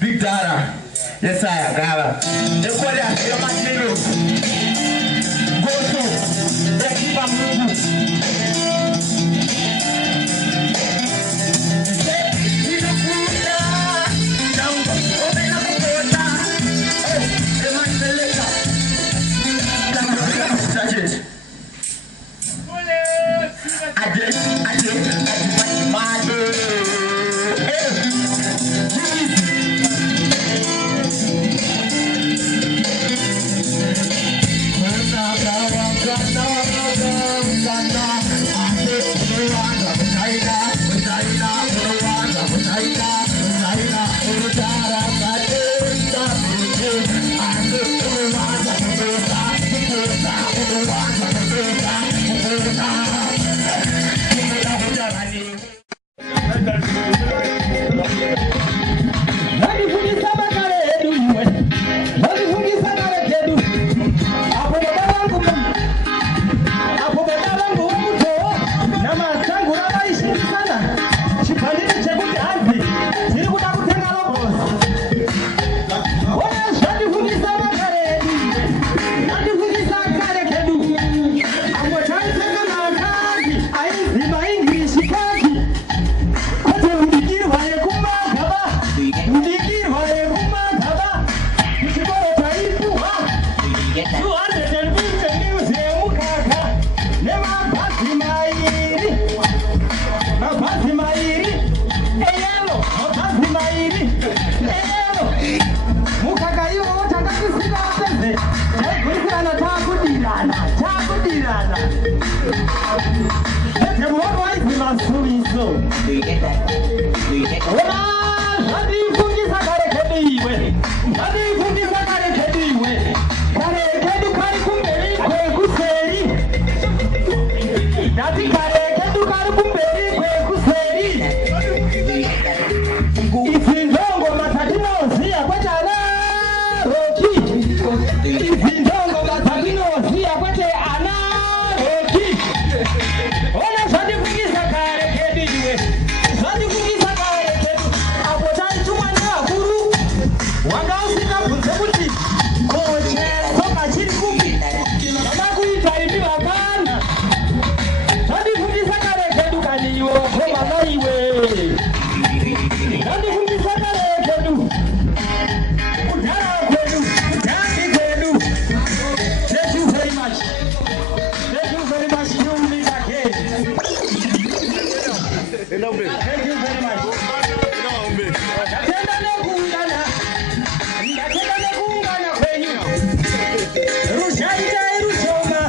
Big data. Yes, I got it. The Kuda, the Mado. Go to the Mhungu. Gweja. takudirana, takudirana. Ete mwono hizi masuizo. Do you get that? Do you get that? Hadi kungisa kare kediwe. Hadi kungisa kare kediwe. Kare kedu kare kumberi kwe kuseri. Nati kare kedu kare kumberi kwe kuseri. Ifindongo matakino siya kwa jana. Roki. Ifindongo matakino siya kwa jana. Roki. Ona sadi kungisa kare kediwe. Sadi kungisa kare kedu. Apotani tumanya guru. Wanga usika kunsebuti. Koche soka chiri kumbi. Kama kuitaimi wakana. Sadi kungisa kare kedu kaniyo koma naiwe. Sadi kungisa kare kedu. Udara kedu. Udaki kedu. Thank you very much. Thank you very much. You will be back here. Thank you very much. Natenda nekuungana. Natenda nekuungana kwenyu. Rushaita rushoma.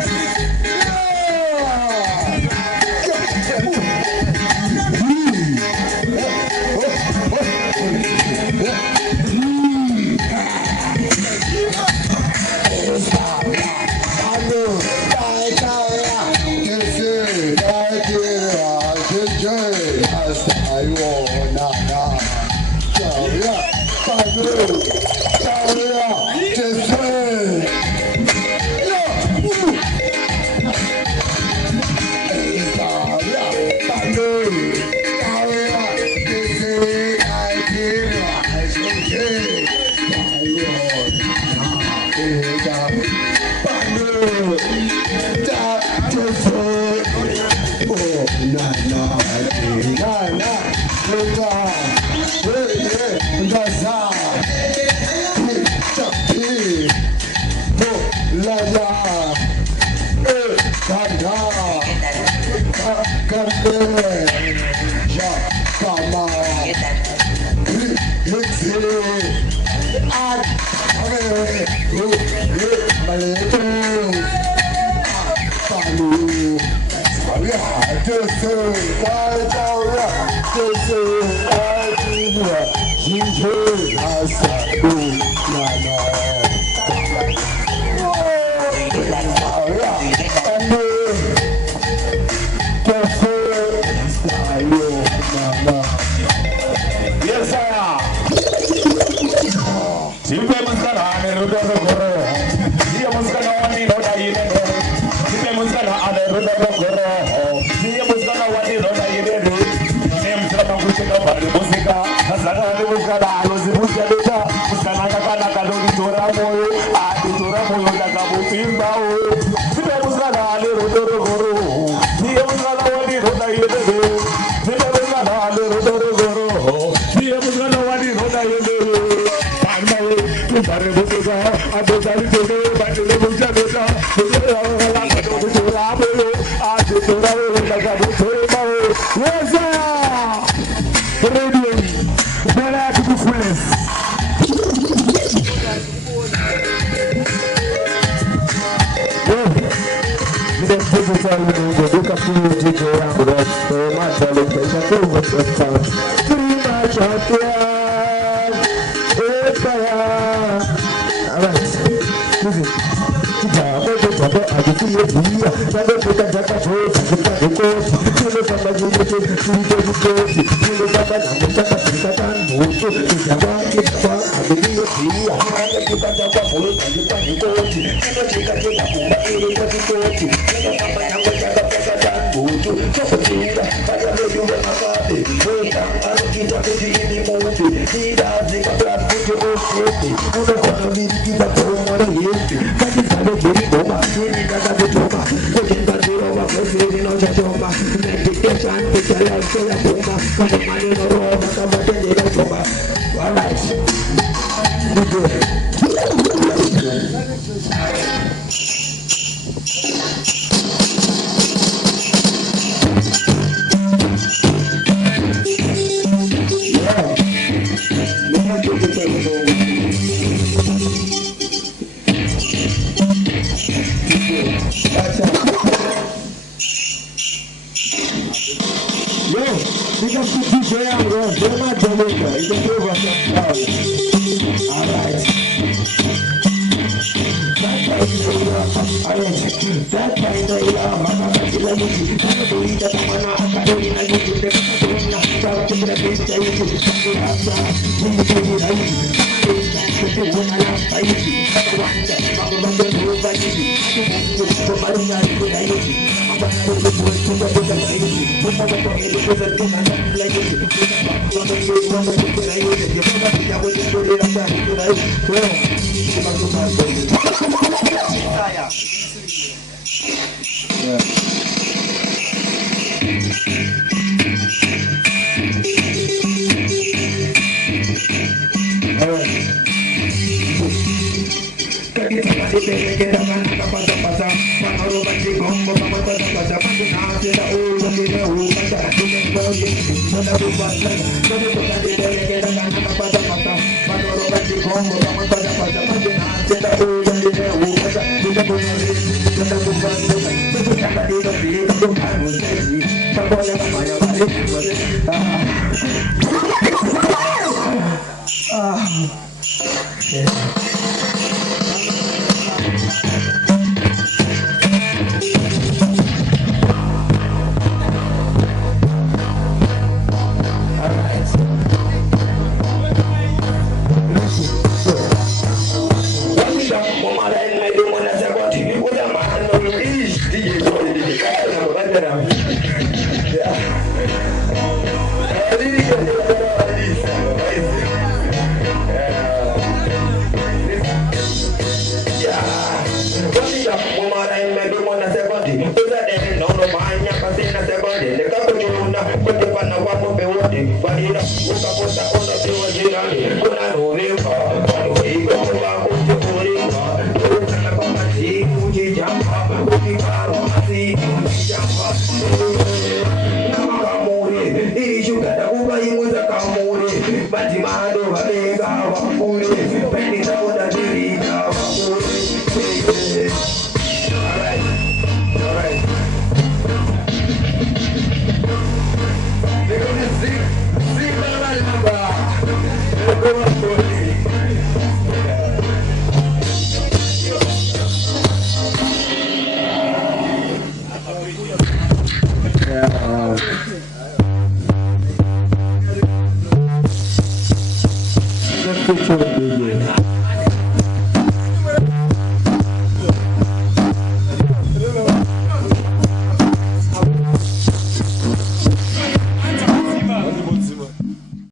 Yo, pick up the DJ and go. They're not Jamaica. You can go over some crowd. Alright. That time they are Mama Kila Yuki. I believe that Mana Akadona Yuki. The Katona. Shout to the best. I will be something after. We will be ready. The woman of Tahiti. The one that Mama Kila Yuki. The Marina Yuki. I'm going to go to the Yuki. I'm going to go to the